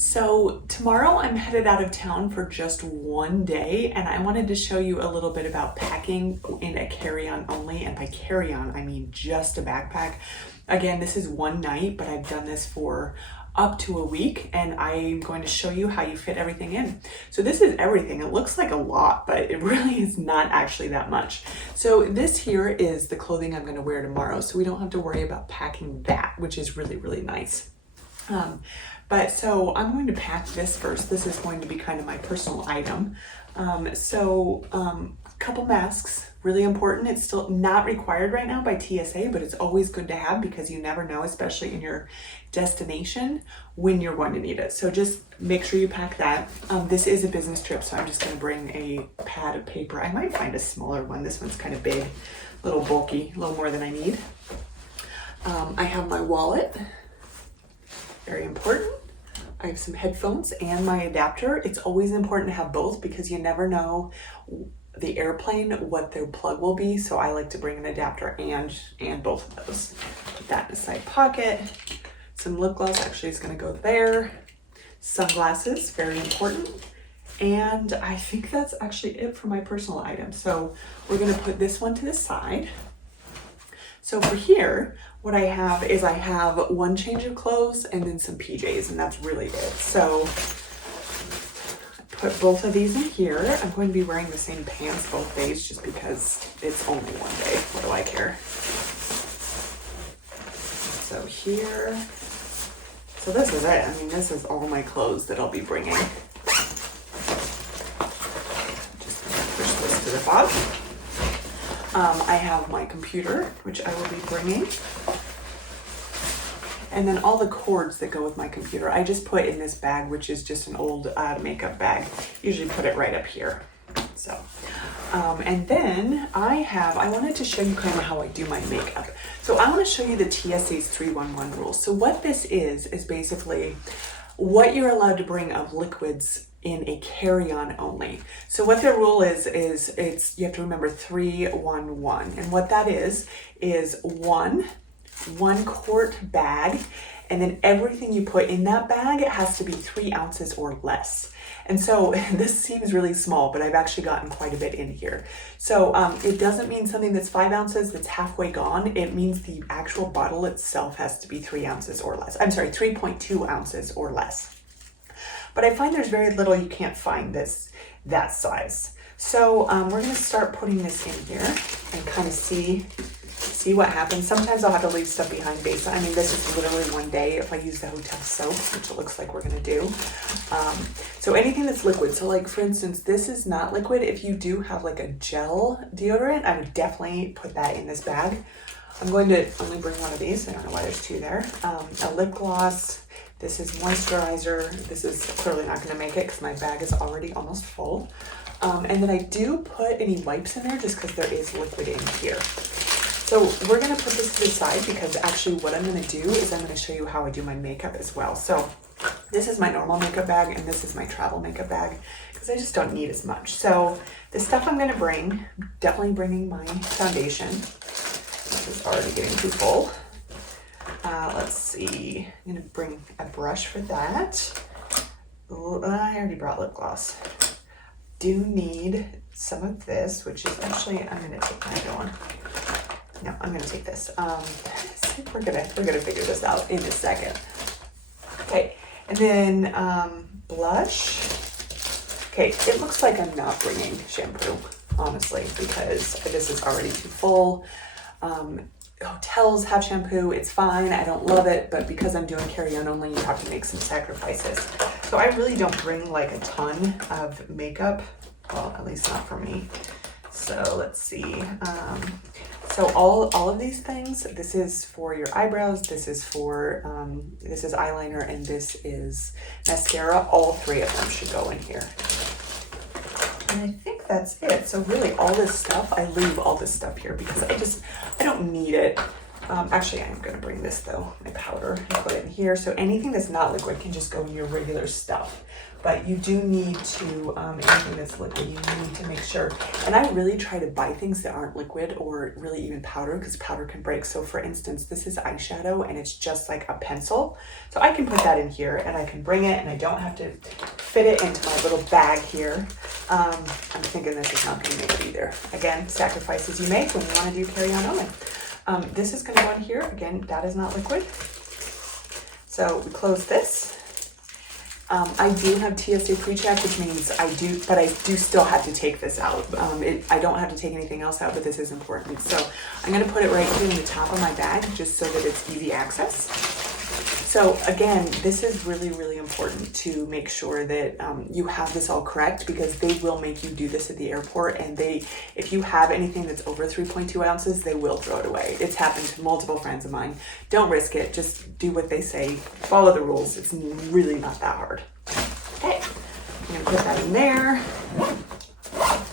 So tomorrow I'm headed out of town for just one day, and I wanted to show you a little bit about packing in a carry-on only. And by carry-on, I mean just a backpack. Again, this is one night, but I've done this for up to a week, and I'm going to show you how you fit everything in. So this is everything. It looks like a lot, but it really is not actually that much. So this here is the clothing I'm going to wear tomorrow, so we don't have to worry about packing that, which is really, really nice. So I'm going to pack this first. This is going to be kind of my personal item. Couple masks, really important. It's still not required right now by TSA, but it's always good to have because you never know, especially in your destination, when you're going to need it. So just make sure you pack that. This is a business trip, so I'm just going to bring a pad of paper. I might find a smaller one. This one's kind of big, a little bulky, a little more than I need. I have my wallet, very important. I have some headphones and my adapter. It's always important to have both because you never know the airplane what their plug will be. So I like to bring an adapter and both of those. Put that in a side pocket. Some lip gloss actually is going to go there. Sunglasses, very important. And I think that's actually it for my personal items. So we're going to put this one to the side. So for here, what I have is I have one change of clothes and then some PJs, and that's really it. So I put both of these in here. I'm going to be wearing the same pants both days just because it's only one day. What do I care? So here, so this is it. I mean, this is all my clothes that I'll be bringing. Just push this to the bottom. I have my computer, which I will be bringing. And then all the cords that go with my computer, I just put in this bag, which is just an old makeup bag. Usually put it right up here. So, and then I wanted to show you kind of how I do my makeup. So I want to show you the TSA's 311 rules. So what this is basically what you're allowed to bring of liquids in a carry-on only. So what their rule is you have to remember 311. And what that is one quart bag, and then everything you put in that bag has to be 3 ounces or less. And so this seems really small, but I've actually gotten quite a bit in here. So it doesn't mean something that's 5 ounces that's halfway gone. It means the actual bottle itself has to be 3 ounces or less. I'm sorry, 3.2 ounces or less. But I find there's very little you can't find that size. So we're going to start putting this in here and kind of see what happens. Sometimes I'll have to leave stuff behind base. I mean, this is literally one day if I use the hotel soap, which it looks like we're going to do. So anything that's liquid. So like, for instance, this is not liquid. If you do have like a gel deodorant, I would definitely put that in this bag. I'm going to only bring one of these. I don't know why there's two there. A lip gloss. This is moisturizer. This is clearly not going to make it because my bag is already almost full. And then I do put any wipes in there just because there is liquid in here. So we're going to put this to the side because actually what I'm going to do is I'm going to show you how I do my makeup as well. So this is my normal makeup bag and this is my travel makeup bag because I just don't need as much. So the stuff I'm going to bring, definitely bringing my foundation. This is already getting too full. Let's see, I'm going to bring a brush for that. I already brought lip gloss. Do need some of this, which is actually, I'm going to take my other one. No, I'm going to take this. We're gonna figure this out in a second. Okay, and then blush. Okay, it looks like I'm not bringing shampoo, honestly, because this is already too full. Hotels have shampoo, it's fine, I don't love it, but because I'm doing carry-on only, you have to make some sacrifices. So I really don't bring like a ton of makeup, well, at least not for me. So let's see. So all of these things, this is for your eyebrows, this is for, this is eyeliner, and this is mascara. All three of them should go in here. And I think that's it. So really all this stuff, I leave all this stuff here because I don't need it. Actually, I'm gonna bring this though, my powder, and put it in here. So anything that's not liquid can just go in your regular stuff. But you do need to, anything that's liquid, you need to make sure. And I really try to buy things that aren't liquid or really even powder, because powder can break. So for instance, this is eyeshadow and it's just like a pencil. So I can put that in here and I can bring it and I don't have to fit it into my little bag here. I'm thinking this is not gonna make it either. Again, sacrifices you make when you wanna do carry-on only. This is gonna go in here. Again, that is not liquid. So we close this. I do have TSA pre-check, which means I do still have to take this out. I don't have to take anything else out, but this is important. So I'm gonna put it right here in the top of my bag, just so that it's easy access. So again, this is really, really important to make sure that you have this all correct, because they will make you do this at the airport, and if you have anything that's over 3.2 ounces, they will throw it away. It's happened to multiple friends of mine. Don't risk it, just do what they say, follow the rules. It's really not that hard. Okay, I'm gonna put that in there.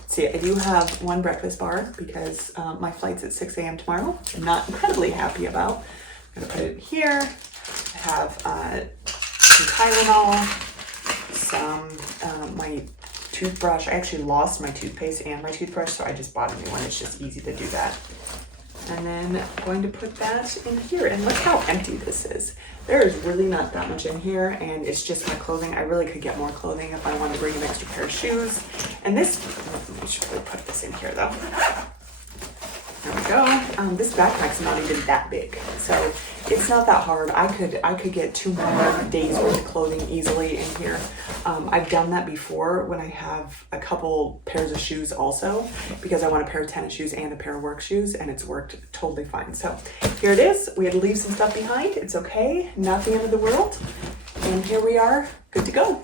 See, I do have one breakfast bar because my flight's at 6 a.m. tomorrow. I'm not incredibly happy about. I'm gonna put it in here. I have some Tylenol, my toothbrush. I actually lost my toothpaste and my toothbrush, so I just bought a new one. It's just easy to do that. And then I'm going to put that in here. And look how empty this is. There is really not that much in here, and it's just my clothing. I really could get more clothing if I wanted to bring an extra pair of shoes. And this, I should probably put this in here though. There we go. This backpack's not even that big, so it's not that hard. I could get 2 more days worth of clothing easily in here. I've done that before when I have a couple pairs of shoes also, because I want a pair of tennis shoes and a pair of work shoes, and it's worked totally fine. So here it is. We had to leave some stuff behind. It's okay, not the end of the world. And here we are, good to go.